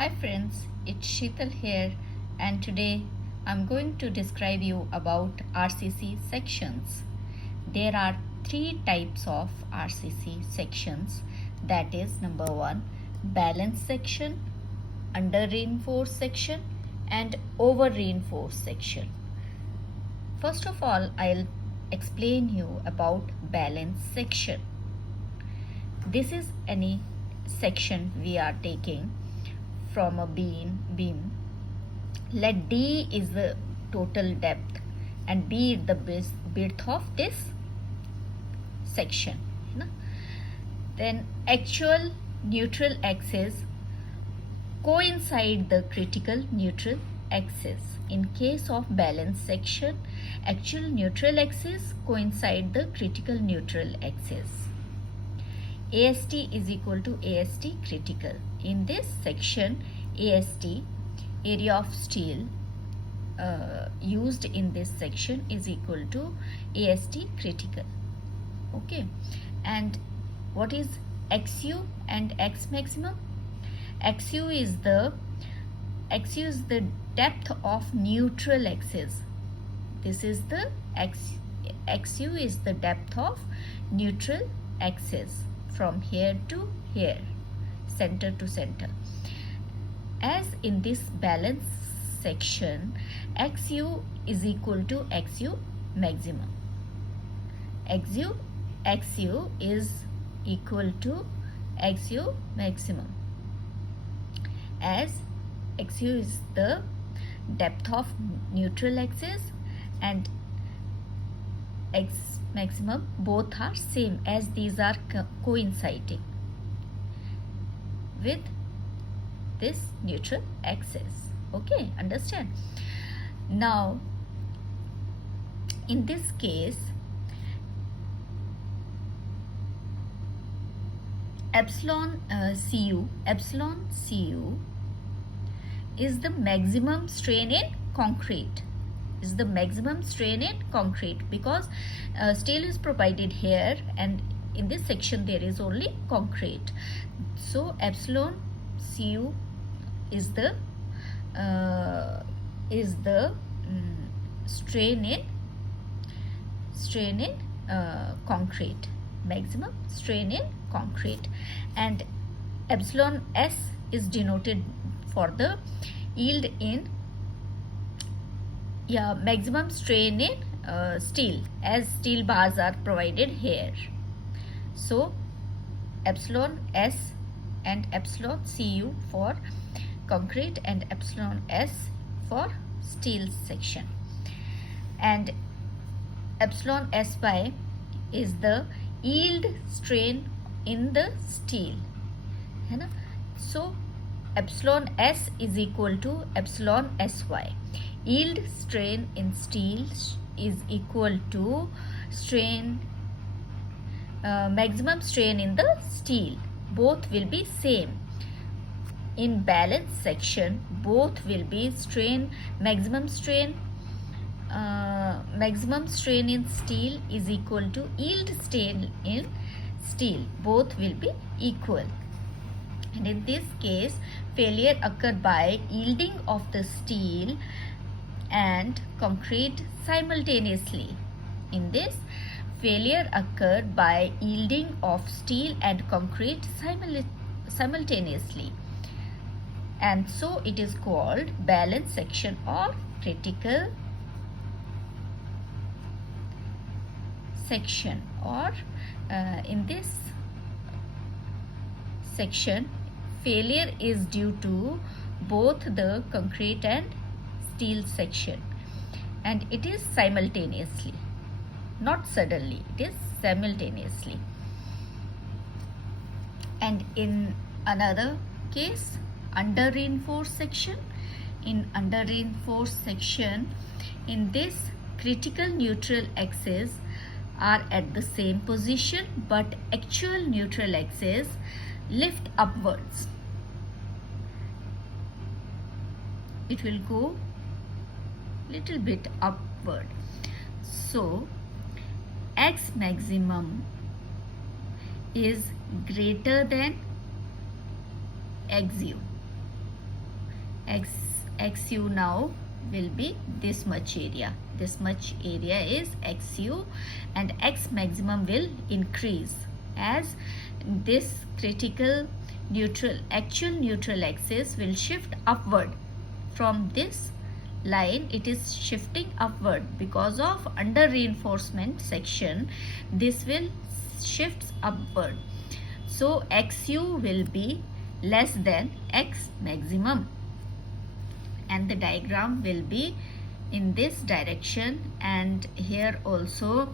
Hi friends, it's Sheetal here and today I'm going to describe you about RCC sections. There are three types of RCC sections, that is number 1 balanced section, under reinforced section and over reinforced section. First of all, I'll explain you about balanced section. This is any section we are taking from a beam. Let D is the total depth and B is the width of this section. Then actual neutral axis coincide the critical neutral axis. In case of balanced section, actual neutral axis coincide the critical neutral axis. AST is equal to AST critical. In this section, AST, area of steel used in this section, is equal to AST critical. Okay, and what is XU and X maximum? XU is the depth of neutral axis. This is the XU is the depth of neutral axis from here to here, center to center. As in this balance section, XU is equal to XU maximum. XU is equal to XU maximum, as XU is the depth of neutral axis and X maximum both are same, as these are coinciding with this neutral axis. Okay, understand? Now in this case, epsilon Cu is the maximum strain in concrete, because steel is provided here and in this section there is only concrete. So epsilon Cu is the strain in concrete, maximum strain in concrete, and epsilon S is denoted for the yield in maximum strain in steel, as steel bars are provided here. So epsilon S and epsilon Cu for concrete and epsilon S for steel section, and epsilon Sy is the yield strain in the steel. So epsilon S is equal to epsilon Sy. Yield strain in steel is equal to maximum strain in the steel. Both will be same. In balance section, both will be maximum strain in steel is equal to yield strain in steel. Both will be equal. And in this case, failure occur by yielding of the steel and concrete simultaneously. In this, failure occur by yielding of steel and concrete simultaneously, and so it is called balanced section or critical section. Or in this section, failure is due to both the concrete and steel section, and it is simultaneously, not suddenly, it is simultaneously. And in another case, under reinforced section, in this critical neutral axis are at the same position, but actual neutral axis lift upwards. It will go little bit upward. So X maximum is greater than XU. XU now will be this much area. This much area is XU, and X maximum will increase as this critical actual neutral axis will shift upward. From this line it is shifting upward because of under reinforcement section. This will shifts upward, so XU will be less than X maximum, and the diagram will be in this direction. And here also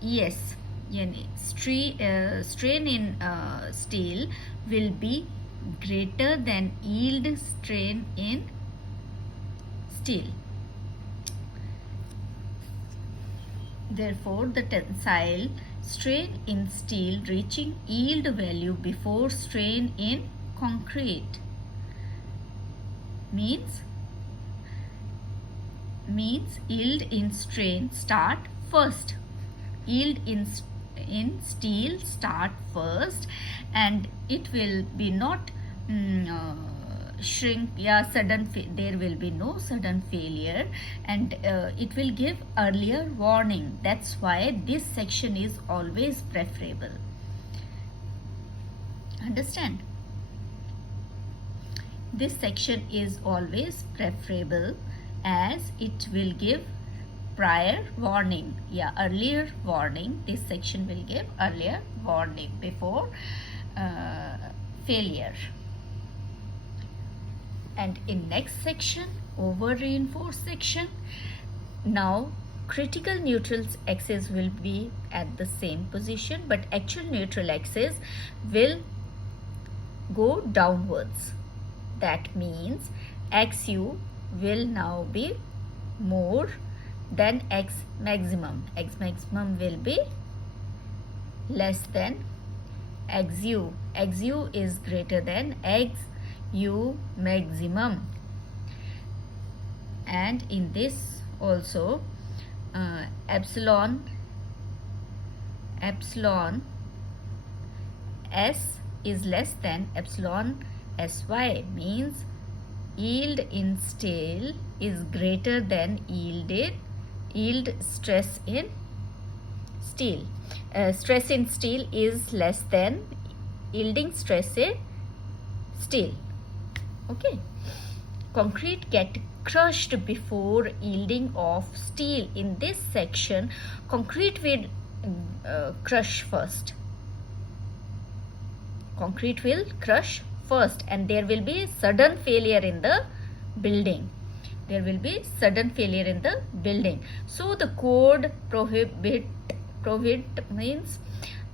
yes, strain in steel will be greater than yield strain in steel. Therefore, the tensile strain in steel reaching yield value before strain in concrete means yield in strain start first. Yield in steel start first, and it will be not shrink, there will be no sudden failure, and it will give earlier warning. That's why this section is always preferable. Understand? This section is always preferable as it will give prior warning, earlier warning. This section will give earlier warning before failure. And in next section, over reinforced section, now critical neutral axis will be at the same position, but actual neutral axis will go downwards. That means XU will now be more than X maximum. X maximum will be less than XU. XU is greater than XU maximum. And in this also epsilon S is less than epsilon SY, means yield in steel is greater than yield stress in steel. Stress in steel is less than yielding stress in steel. Okay. Concrete get crushed before yielding of steel. In this section, concrete will crush first. Concrete will crush first, and there will be sudden failure in the building. So the code prohibit means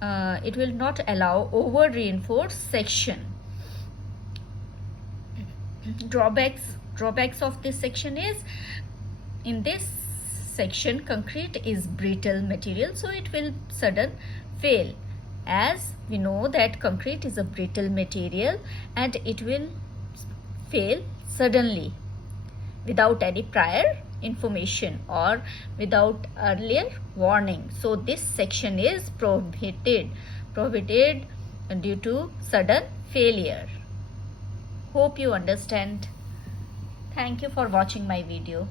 it will not allow over reinforced section. Drawbacks of this section is, in this section concrete is brittle material, so it will sudden fail. As we know that concrete is a brittle material and it will fail suddenly without any prior information or without earlier warning. So this section is prohibited due to sudden failure. Hope you understand. Thank you for watching my video.